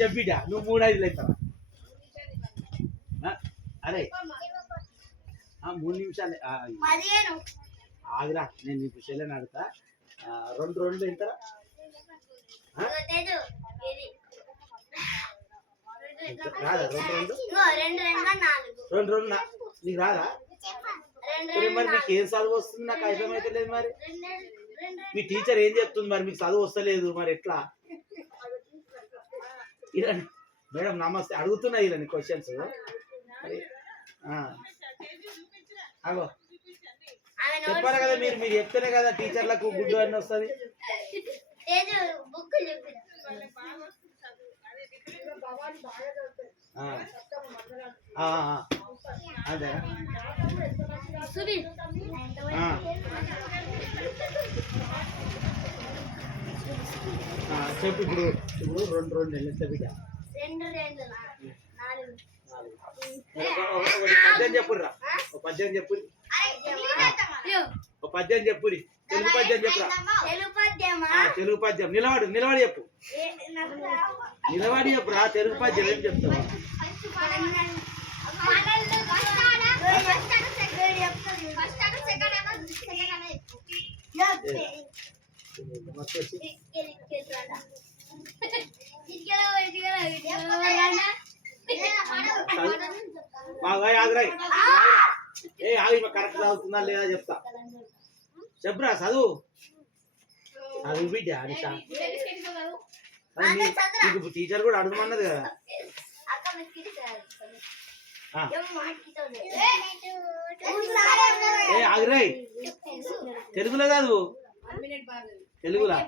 చెప్పిట నువ్వు 3-5 అవుతావా? అరే 3 నిమిషాలు ఆగిరా, నేను నీకు చెల్లెని అడుగుతా. 2 2 అవుతారా? 2 2 నీకు రాదా? మరి మీకు ఏం చదువు వస్తుంది? నాకు అర్థమైతే లేదు. మరి మీ టీచర్ ఏం చెప్తుంది? మరి మీకు చదువు వస్తలేదు, మరి ఎట్లా? మేడం నమస్తే, అడుగుతున్నా ఇలా క్వశ్చన్స్. అగో చెప్పాలి కదా మీరు, మీరు చెప్తేనే కదా టీచర్లకు గుడ్డు అని వస్తుంది. అదే చెప్పు. ఇప్పుడు 2 2 ఎంత బిడ్డ? 10 చెప్పుర్రా. 10 చెప్పు. 10 చెప్పురి. తెలుగు 10 చెప్పురా. తెలుగు 10 నిలబడి చెప్పు. నిలబడి చెప్పురా. తెలుగు 10 ఏం చెప్తావా? ఆగి కరెక్ట్ చదువుతుందా లేదా చెప్తా. చెప్పురా. చదువు బిడ్డ. నీకు టీచర్ కూడా అడగమన్నది కదా. ఆగిరాయి తెలుగులో కాదు, తెలుగులా.